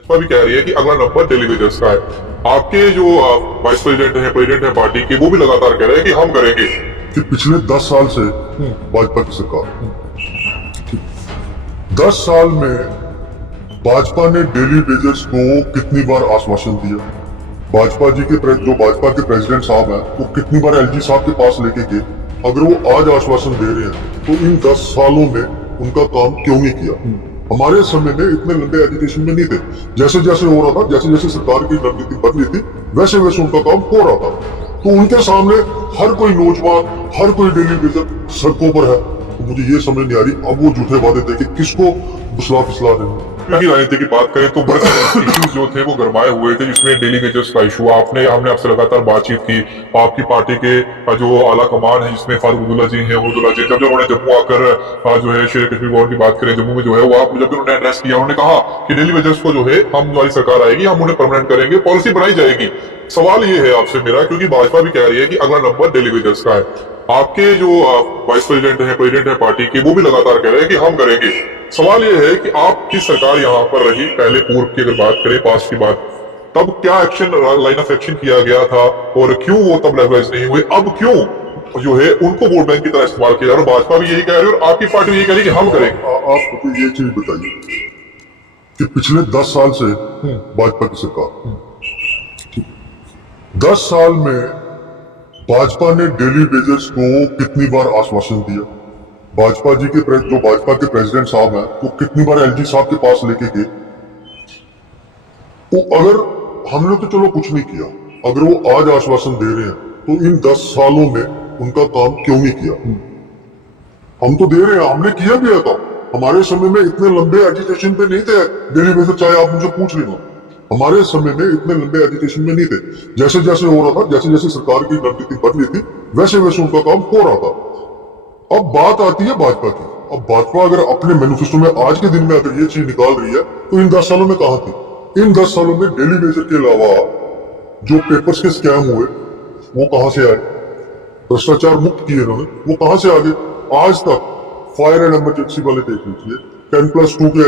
भाजपा भी कह रही है कि अगला नंबर दिल्ली वेजर्स का है। आपके जो वाइस प्रेसिडेंट है पार्टी के, वो भी लगातार कह रहे हैं कि हम करेंगे। कि पिछले 10 साल से भाजपा की सरकार, 10 साल में भाजपा ने डेली वेजर्स को कितनी बार आश्वासन दिया। भाजपा जी के जो भाजपा के प्रेसिडेंट साहब हैं, वो कितनी बार एलजी साहब के पास लेके गए। अगर वो आज आश्वासन दे रहे हैं तो इन 10 सालों में उनका काम क्यों नहीं किया। हमारे समय में इतने लंबे एजुकेशन में नहीं थे। जैसे जैसे हो रहा था, जैसे जैसे सरकार की रणनीति बदली थी, वैसे वैसे उनका काम हो रहा था। तो उनके सामने हर कोई नौजवान, हर कोई डेली वेजर सड़कों पर है। तो मुझे ये समझ नहीं आ रही अब वो झूठे वादे देके किसको बुसला फिसला रहे हैं। की राजनीति की बात करें तो बड़े सारे इश्यूज जो थे वो गरमाए हुए थे, जिसमें डेली वेजर्स का इशू हमने आपसे लगातार बातचीत की। आपकी पार्टी के जो आला कमान है, जिसमें फारूक अब्दुल्ला जी हैं, जब उन्होंने जम्मू आकर जो है शेर कश्मीर वॉर की बात करें, जम्मू में जो है वो आप जब उन्होंने एड्रेस किया, उन्होंने कहा कि डेली वेजर्स को जो है हमारी सरकार आएगी, हम उन्हें परमानेंट करेंगे, पॉलिसी बनाई जाएगी। सवाल ये है आपसे मेरा, क्योंकि भाजपा भी कह रही है कि अगला नंबर डेली वेजर्स का है। आपके जो वाइस प्रेसिडेंट है पार्टी के, वो भी लगातार कह रहे हैं कि हम करेंगे। सवाल ये है कि आपकी सरकार यहाँ पर रही, पहले पूर्व की अगर बात करें, पास्ट की बात, तब क्या एक्शन, लाइन ऑफ एक्शन किया गया था और क्यों वो तब लेवलाइज नहीं हुए? अब क्यों जो है उनको वोट बैंक की तरह इस्तेमाल किया जा रहा है? भाजपा भी यही कह रही है और आपकी पार्टी भी यही कह रही है कि हम करेंगे। आप मुझे ये चीज बताइए कि पिछले 10 साल से भाजपा की सरकार, 10 साल में भाजपा ने डेली वेजर्स को कितनी बार आश्वासन दिया। भाजपा जी के जो भाजपा के प्रेसिडेंट साहब हैं, वो कितनी बार एलजी साहब के पास लेके गए। तो अगर हमने तो चलो कुछ नहीं किया, अगर वो आज आश्वासन दे रहे हैं तो इन 10 सालों में उनका काम क्यों नहीं किया। हम तो दे रहे हैं, हमने किया भी है। तो हमारे समय में इतने लंबे एजुकेशन पे नहीं थे डेली वेजर, चाहे आप मुझे पूछ लेना, हमारे समय में इतने लंबे एजुकेशन में नहीं थे। जैसे जैसे हो रहा था, जैसे जैसे सरकार की रणनीति बदली थी, वैसे वैसे उनका काम हो रहा था। अब बात आती है भाजपा की। अब भाजपा अगर अपने मैनिफेस्टो में आज के दिन में अगर ये चीज निकाल रही है तो इन 10 सालों में कहां थी। इन 10 सालों में डेली वेजर के अलावा जो पेपर्स के स्कैम हुए वो कहां से आए, भ्रष्टाचार मुक्त किए इन्होंने, वो कहां से आ गए। आज तक फायर एंड इमरजेंसी वाले देख लीजिए, 10+2 के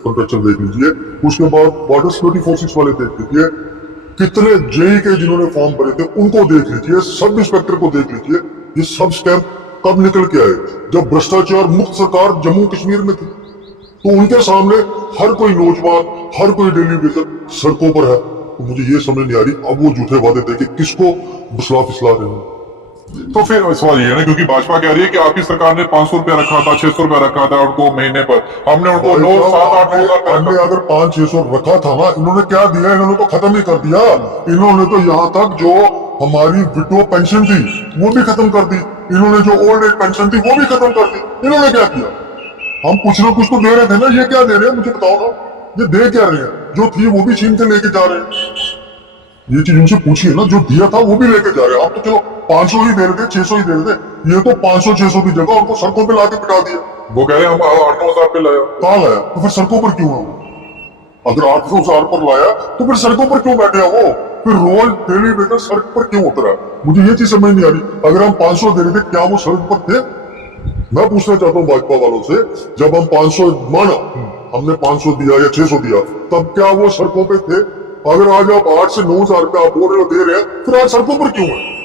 कॉन्ट्रैक्चर देख लीजिए, उसके बाद बॉर्डर सिक्योरिटी फोर्सेस वाले देख लीजिए, कितने जेई के जिन्होंने फॉर्म भरे थे उनको देख लीजिए, सब इंस्पेक्टर को देख लीजिए। ये सब स्कैम कब निकल के आए? जब भ्रष्टाचार मुक्त सरकार जम्मू कश्मीर में थी। तो उनके सामने हर कोई नौजवान, हर कोई डेली वेजर सड़कों पर है। तो मुझे ये समझ नहीं आ रही अब वो झूठे वादे देके किसको बुसला फिसला रहे हैं। तो फिर सवाल ये है ना, क्योंकि भाजपा कह रही है कि आपकी सरकार ने 500 रुपया रखा था, 600 रुपया रखा था उनको महीने पर, हमने उनको 9, 7, 8 हमने अगर 500-600 रखा था ना, इन्होंने क्या दिया, इन्होंने तो खत्म ही कर दिया। इन्होंने तो यहाँ तक जो हमारी विडो पेंशन थी वो भी खत्म कर दी, इन्होंने जो ओल्ड एज पेंशन थी वो भी खत्म कर दी। इन्होंने क्या किया? हम कुछ ना कुछ तो दे रहे थे ना, ये क्या दे रहे हैं मुझे बताओ ना, ये दे क्या रहे हैं? जो थी वो भी छीन के लेके जा रहे हैं। ये चीज उनसे पूछिए ना, जो दिया था वो भी लेके जा रहे हैं। आप तो चलो 500 ही दे रहे थे, 600 ही दे रहे थे, ये तो 500-600 की जगह उनको सड़कों पे लाके पिटा दिया। वो कह रहे हैं हम 8-9 हज़ार पे लाया। कहाँ लाया? तो फिर सड़कों पर क्यों है वो? अगर 800,000 पर लाया तो फिर सड़कों पर क्यों बैठे हैं वो? फिर रोज डेली वेजर सड़क पर क्यों उतरा? मुझे ये चीज समझ नहीं आ रही। अगर हम 500 दे रहे थे, क्या वो सड़क पर थे? मैं पूछना चाहता हूँ भाजपा वालों से, जब हम 500 माना, हमने 500 दिया या 600 दिया, तब क्या वो सड़कों पे थे? अगर आज आप 8 से 9 हज़ार रुपया आप बोल रहे हो दे रहे हैं, फिर आज सड़कों पर क्यों है?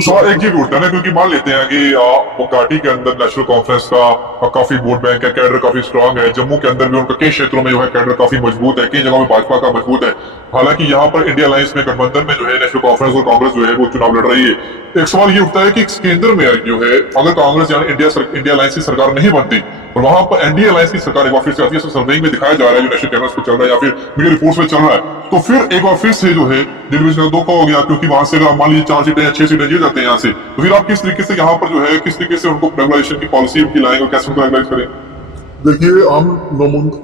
सवाल एक चीज उठता है ना, क्योंकि मान लेते हैं कि गुवाहाटी के अंदर नेशनल कॉन्फ्रेंस का काफी वोट बैंक है, कैडर काफी स्ट्रांग है, जम्मू के अंदर भी उनका कई क्षेत्रों में जो है कैडर काफी मजबूत है, कई जगहों में भाजपा का मजबूत है। हालांकि यहाँ पर इंडिया अलायंस में, गठबंधन में जो है नेशनल कॉन्फ्रेंस और कांग्रेस जो है वो चुनाव लड़ रही है। एक सवाल ये उठता है कि केंद्र में जो है अगर कांग्रेस या इंडिया अलायंस की सरकार नहीं बनती और वहां पर एनडीए अलायंस की सरकार एक बार फिर से आती है, सर्वेइंग में दिखाया जा रहा है, जो नेशनल कैमरास पे चल रहा है या फिर मीडिया रिपोर्ट्स में चल रहा है, तो फिर एक बार फिर से जो है दिल्ली में धोखा हो गया, क्योंकि वहां से अगर मान लीजिए 4 सीटें या 6 सीटें जीत जाते हैं यहाँ से, तो फिर आप किस तरीके से यहाँ पर जो है किस तरीके से उनको रेगुलेशन की पॉलिसी उनकी लाएंगे और कैसे उनको रेगुलाइज करें? देखिए, हम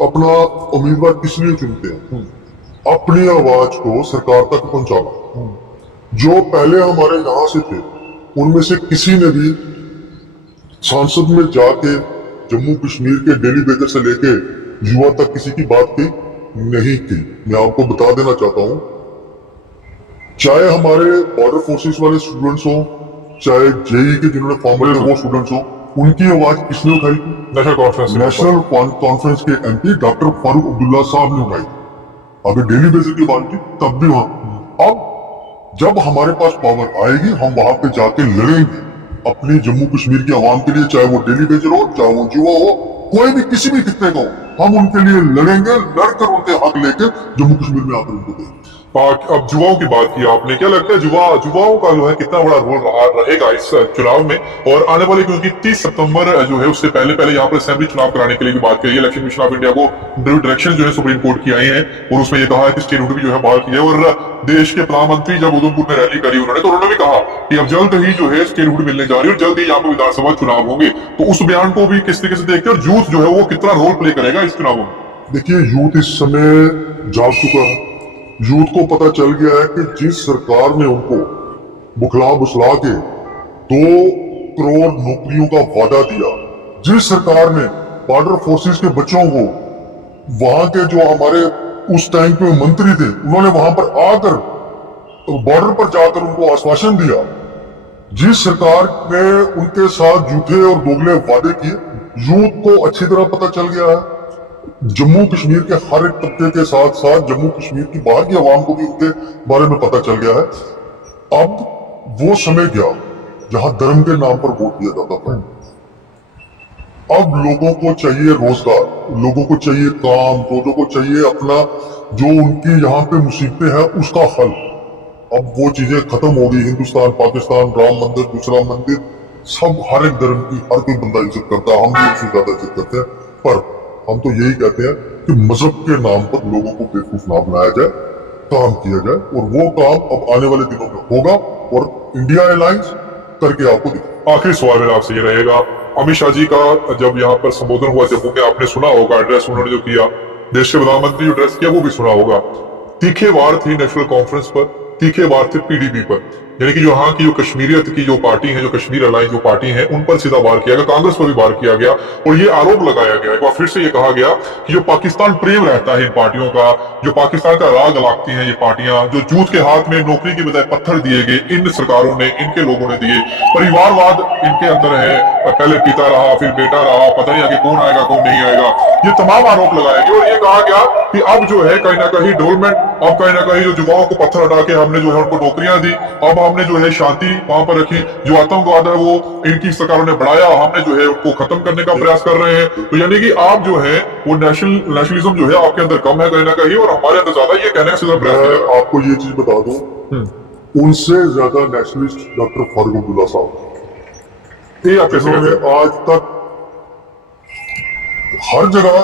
अपना उम्मीदवार किस लिए चुनते हैं? अपनी आवाज को सरकार तक पहुंचाना। जो पहले हमारे यहाँ से थे उनमें से किसी ने भी सांसद में जाके जम्मू कश्मीर के डेली वेजर से लेके युवा तक किसी की बात की नहीं की। मैं आपको बता देना चाहता हूं, चाहे हमारे बॉर्डर फोर्सेस वाले स्टूडेंट्स हो, चाहे जेई के जिन्होंने फॉर्म भरे वो स्टूडेंट्स हो, उनकी आवाज किसने उठाई थी? नेशनल कॉन्फ्रेंस में। नेशनल कॉन्फ्रेंस के एमपी डॉक्टर फारूक अब्दुल्ला साहब ने उठाई थी। अगर डेली बेसिस की बात की तब भी वहां। अब जब हमारे पास पावर आएगी हम वहां पे जाके लड़ेंगे अपनी जम्मू कश्मीर की आवाम के लिए, चाहे वो डेली बेजर हो, चाहे वो युवा हो, कोई भी किसी भी कितने का हो, हम उनके लिए लड़ेंगे, लड़कर उनके हक लेके जम्मू कश्मीर में आकर उनको देंगे। अब युवाओं की बात की आपने, क्या लगता है युवाओं का जो है कितना बड़ा रोल रहेगा इस चुनाव में? और आने वाले, क्योंकि 30 सितंबर जो है उससे पहले यहाँ पर असेंबली चुनाव कराने के लिए भी बात करी, इलेक्शन कमीशन ऑफ इंडिया को डायरेक्शन जो है सुप्रीम कोर्ट की आई है और उसमें ये कहा है कि स्टेटहुड भी जो है बहाल की है। और देश के प्रधानमंत्री जब उधमपुर में रैली करी उन्होंने, तो उन्होंने भी कहा कि अब जल्द ही जो है स्टेटहुड मिलने जा रही है और जल्द ही यहाँ पर विधानसभा चुनाव होंगे। तो उस बयान को भी किस तरीके से देखते हैं और यूथ जो है वो कितना रोल प्ले करेगा इस चुनाव में? देखिए, यूथ इस समय जाग चुका है। यूथ को पता चल गया है कि जिस सरकार ने उनको बुखला बुसला के 2 करोड़ नौकरियों का वादा दिया, जिस सरकार ने बॉर्डर फोर्सेस के बच्चों को, वहां के जो हमारे उस टाइम पे मंत्री थे, उन्होंने वहां पर आकर बॉर्डर पर जाकर उनको आश्वासन दिया, जिस सरकार ने उनके साथ झूठे और दोगले वादे किए, यूथ को अच्छी तरह पता चल गया है। जम्मू कश्मीर के हर एक तबके के साथ साथ जम्मू कश्मीर की बाहर की आवाम को भी उनके बारे में पता चल गया है। अब वो समय गया जहां धर्म के नाम पर वोट दिया जाता था। अब लोगों को चाहिए रोजगार, लोगों को चाहिए काम, लोगों को चाहिए अपना जो उनकी यहाँ पे मुसीबतें हैं उसका हल। अब वो चीजें खत्म हो गई। हिंदुस्तान, पाकिस्तान, राम मंदिर, दूसरा मंदिर, सब हर एक धर्म की हर कोई बंदा इज्जत करता है, हम भी उससे ज्यादा इज्जत करते हैं। पर हम तो यही कहते हैं कि मजहब के नाम पर लोगों को बेवकूफ ना बनाया जाए, काम किया जाए, और वो काम अब आने वाले दिनों में होगा और इंडिया अलायंस करके आपको दिखा। आखिरी सवाल मेरा आपसे ये रहेगा, अमित शाह जी का जब यहाँ पर संबोधन हुआ जम्मू में, आपने सुना होगा एड्रेस उन्होंने जो किया, देश के प्रधानमंत्री जो एड्रेस किया वो भी सुना होगा। तीखे वार थी नेशनल कॉन्फ्रेंस पर, तीखे वार थे पीडीपी पर, यानी कि जो यहाँ की जो कश्मीरियत की जो पार्टी है, जो कश्मीर अलायंस जो पार्टी है, उन पर सीधा वार किया गया, कांग्रेस पर भी वार किया गया और ये आरोप लगाया गया, एक बार फिर से ये कहा गया कि जो पाकिस्तान प्रेम रहता है इन पार्टियों का, जो पाकिस्तान का राग लागती हैं ये पार्टियां, जो यूथ के हाथ में नौकरी की बजाय पत्थर दिए गए इन सरकारों ने, इनके लोगों ने दिए, परिवारवाद इनके अंदर है, पहले पिता रहा फिर बेटा रहा, पता नहीं आगे कौन आएगा कौन नहीं आएगा, ये तमाम आरोप लगाए गए। और ये कहा गया कि अब जो है कहीं ना कहीं डेवलपमेंट, अब कहीं ना कहीं जो युवाओं को पत्थर हटा के हमने जो है उनको नौकरियां दी, अब हमने जो है शांति वहां पर रखी, जो आतंकवाद है वो इनकी सरकारों ने बढ़ाया, हमने जो है उसको खत्म करने का प्रयास कर रहे हैं। तो यानी कि आप जो है वो नेशनलिज्म जो है आपके अंदर कम है कहीं ना कहीं और हमारे अंदर ज्यादा, ये कहने का सीधा प्रयास है। मैं आपको ये चीज बता दूं, उनसे ज्यादा नेशनलिस्ट डॉक्टर फारूक अब्दुल्ला साहब, ये आप कैसे जिन्होंने कहते हैं? आज तक हर जगह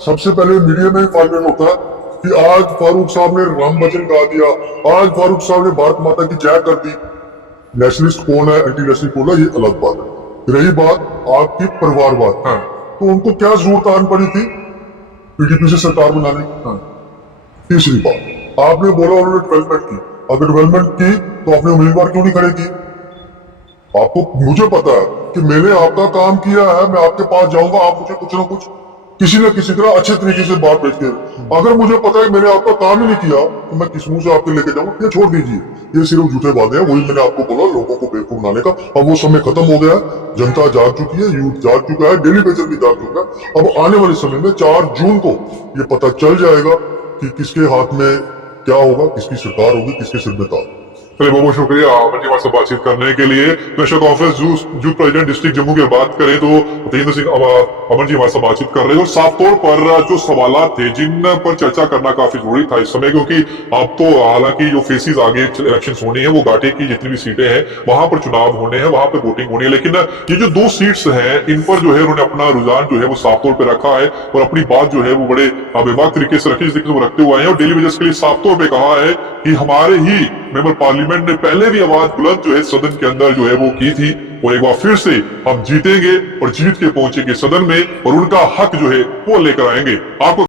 सबसे पहले मीडिया में फाइनल होता है कि आज फारूक साहब ने राम वचन गा दिया, आज फारूक साहब ने भारत माता की जय कर दी। नेशनलिस्ट कौन है, एंटी नेशनल कौन है, ये अलग बात है। रही बात आपकी परिवारवाद, हाँ। तो उनको क्या जरूरत आन पड़ी थी पीडीपी से सरकार बनाने की? हाँ। तीसरी बात, आपने बोला उन्होंने डेवलपमेंट की, अगर डेवलपमेंट की तो आपने उम्मीदवार क्यों नहीं खड़े किए? आपको, मुझे पता है कि मैंने आपका काम किया है, मैं आपके पास जाऊंगा, आप मुझे कुछ ना कुछ किसी न किसी तरह अच्छे तरीके से बात भेज के, अगर मुझे पता है मैंने आपका काम ही नहीं किया तो मैं किस मुंह से आपके लेके जाऊंगा? ये छोड़ दीजिए, ये सिर्फ झूठे वादे हैं। वही मैंने आपको बोला, लोगों को बेवकूफ बनाने का। अब वो समय खत्म हो गया, जनता जाग चुकी है, यूथ जाग चुका है, डेली बेजर भी जाग चुका है। अब आने वाले समय में 4 जून को ये पता चल जाएगा कि किसके हाथ में क्या होगा, किसकी सरकार होगी, किसके सिर में ताज। चलिए बहुत बहुत शुक्रिया अमन जी हमारे साथ बातचीत करने के लिए। National conference youth president district Jammu की बात करें तो तेजिंदर सिंह अमन जी हमारे साथ बातचीत कर रहे हैं और साफ तौर पर जो सवाल थे जिन पर चर्चा करना काफी जरूरी था इस समय, क्योंकि अब तो हालांकि जो फेसेस आगे इलेक्शन होनी है वो घाटी की जितनी भी सीटें हैं वहां पर चुनाव होने हैं, वहां पर वोटिंग होनी है, लेकिन ये जो 2 सीट्स हैं इन पर जो है उन्होंने अपना रुझान जो है वो साफ तौर पर रखा है और अपनी बात जो है वो बड़े बेबाक तरीके से रखी, जिस तरीके से वो रखते हुए हैं और डेली वेजेस के लिए साफ तौर पर कहा है कि हमारे ही मेंबर पार्लियामेंट ने पहले भी आवाज बुलंद जो है सदन के अंदर जो है वो की थी और एक बार फिर से हम जीतेंगे और जीत के पहुंचेंगे सदन में और उनका हक जो है वो लेकर आएंगे। आपको